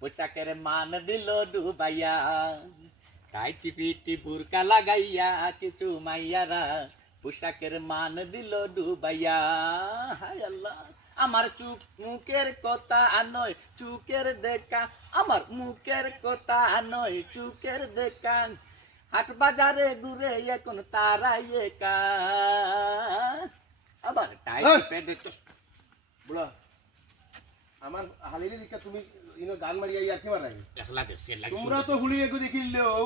পোশাকের মান দিল ডুবাইয়া কাইটি পিটি বুরকা লাগাইয়া কিছু মাইয়ারা পোশাকের মান দিল ডুবাইয়া হায় আল্লাহ আমার চুপ মুখের কথা নয় চুকের দেখা আমার মুখের কথা নয় চুকের দেখা হাট বাজারে ঘুরে এখন তারাই একা আবার টাইট প্যান্টে বুড়া আমার হালিরে দিকে তুমি ইনো গান মারিয়া ইয়ার কি মারাই তোমরা তো হুলি এগো দেখিলেও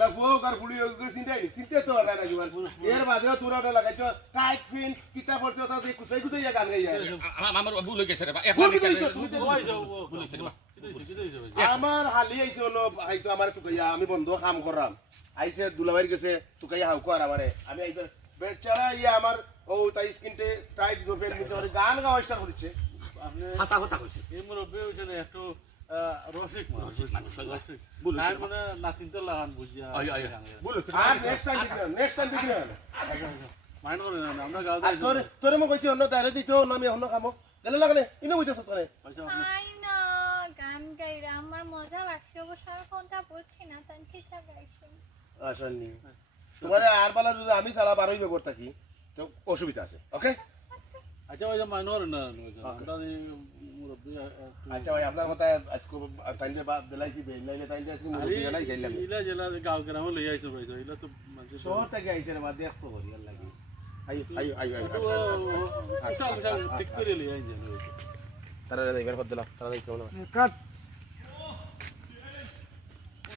লাগোক আর হুলি এগো চিন্তাই নি চিন্তা তো আর না জীবন এর বাদেও তোরা ওটা লাগাইছো টাইট পিন কিতা পড়ছো তো কুছাই কুছাই গান গাইয়া আমার ভুল হয়ে গেছে রে আমার হালি আইছে হলো আইতো আমার তো কইয়া আমি বন্ধ কাম করাম আইছে দুলাবাইর গেছে তো কইয়া হাউ কর আমারে আমি আইতো বেচারা ইয়া আমার ও তাই স্কিনতে টাইট গোফের ভিতরে গান গাওয়া স্টার্ট করছে হাসা কথা কইছে এই মুরব্বী হইছে না একটু রসিক মানুষ নাই মানে নাতিন তো লাগান বুঝিয়া আর নেক্সট টাইম দিও মাইন্ড করে না আমরা গাল আর তোরে মই কইছি অন্য তারে দিছো আমি অন্য কামো গেলে লাগলে ইনো বুঝছস তোরে আই না গান গাইরা আমার মজা লাগছে অবশ্য কোনটা বুঝছি না তাই ঠিকঠাক গাইছো আসেননি তোমারে আর বালা যদি আমি সারা 12 বেবর থাকি তো অসুবিধা আছে ওকে আচ্ছা ওই যে মাইন্ড করে না আমরা মুরব্বী আচ্ছা ভাই আপনার কথা আজকে তাইলে বা দিলাইছি বেলাইলে তাইলে আজকে মুরব্বি গেলাই গেলাম ইলা জেলা গাঁও গ্রামে লই আইছো ভাই ইলা তো মানুষ শহর থেকে আইছে রে মা দেখতো করি আর লাগি আই ঠিক করে লই আইছে তারা এবার পর দিলাম তারা কেমন কাট